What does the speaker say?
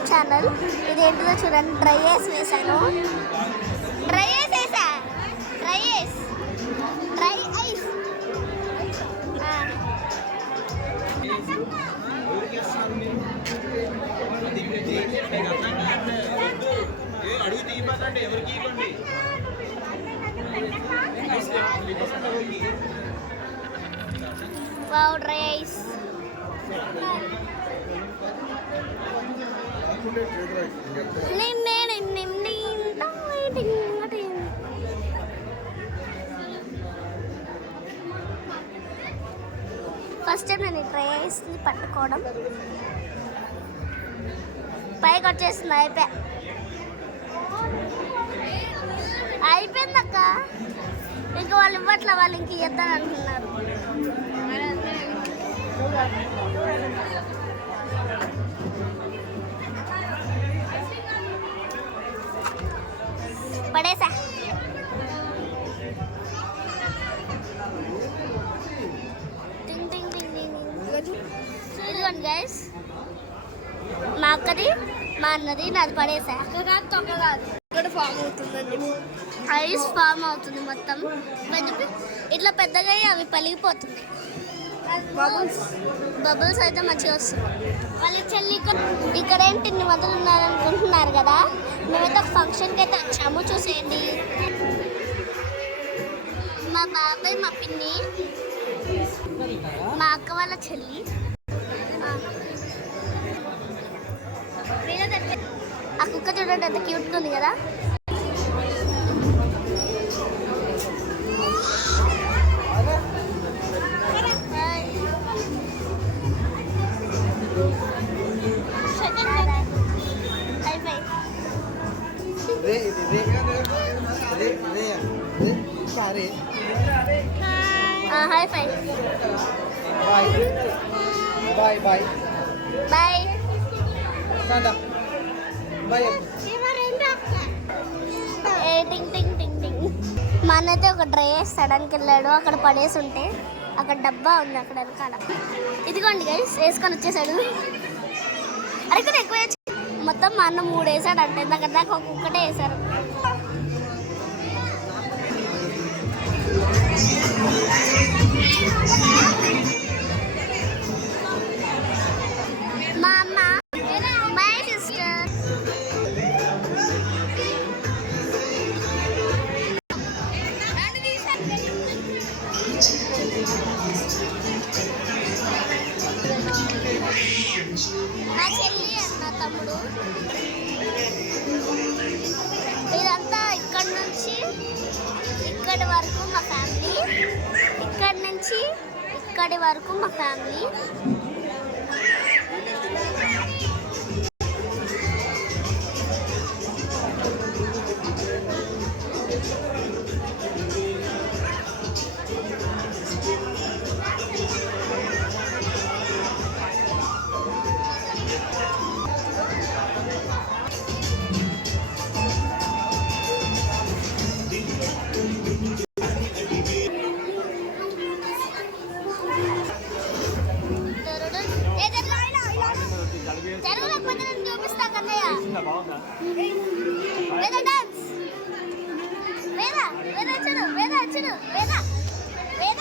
YouTube channel. ఇది ఏంటిదో చూడండి, డ్రై ఐస్ వేసాను. డ్రై ఐస్ వేసా, డ్రై ఐస్, డ్రై ఐస్. అడుగు తీయకండి, ఎవరికి ఇవ్వండి. Wow, dry ice. First time నేను డ్రై ఐస్ని పట్టుకోవడం. పైకి వచ్చేసింది, అయిపోయిందక్క. ఇంక వాళ్ళు ఇవ్వట్లే, వాళ్ళు ఇంక ఇద్దని అంటున్నారు. పడేసా. ఇదిగోండి గైస్, మా అక్కది, మా అన్నది, నాది పడేసా. ఇక్కడ ఫామ్ అవుతుందండి, ఐస్ ఫామ్ అవుతుంది మొత్తం. ఇట్లా పెద్దగా అవి పలిగిపోతుంది. బబుల్స్ అయితే మంచిగా వస్తుంది. మళ్ళీ చెల్లి ఇక్కడ ఏంటి ఇన్ని మందులు ఉన్నారనుకుంటున్నారు కదా, మేమైతే ఒక ఫంక్షన్కి అయితే వచ్చాము, చూసేయండి. మా బాబాయ్, మా పిన్ని, మా అక్క వాళ్ళ చెల్లి. ఆ కుక్క చూడండి ఎంత క్యూట్గా ఉంది కదా. High five. Bye. Bye. Bye. Bye. Nada. Bye. టింగ్ టింగ్ టింగ్ టింగ్. మా అన్న అయితే ఒక డ్రై వేస్తాడానికి వెళ్ళాడు, అక్కడ పడేసి ఉంటే అక్కడ డబ్బా ఉంది అక్కడ వెనకాల. ఇదిగోండి గైస్, వేసుకొని వచ్చేసాడు. అరే ఇక్కడ ఎక్కువ మొత్తం మా అన్న 3 వేసాడు అంటే, దగ్గర దాకా ఒక్కొక్కటే వేసారు. మా అమ్మ, మై సిస్టర్. నా చెల్లి అన్న తమ్ముడు. ఇదంతా ఇక్కడి నుంచి ఇక్కడి వరకు మా ఫ్యామిలీ, ఇక్కడి నుంచి ఇక్కడి వరకు మా ఫ్యామిలీ. చూపిస్తా కన్నయ్య. వేద డాన్స్, వేద వేద చూడు, వేద చూడు, వేద వేద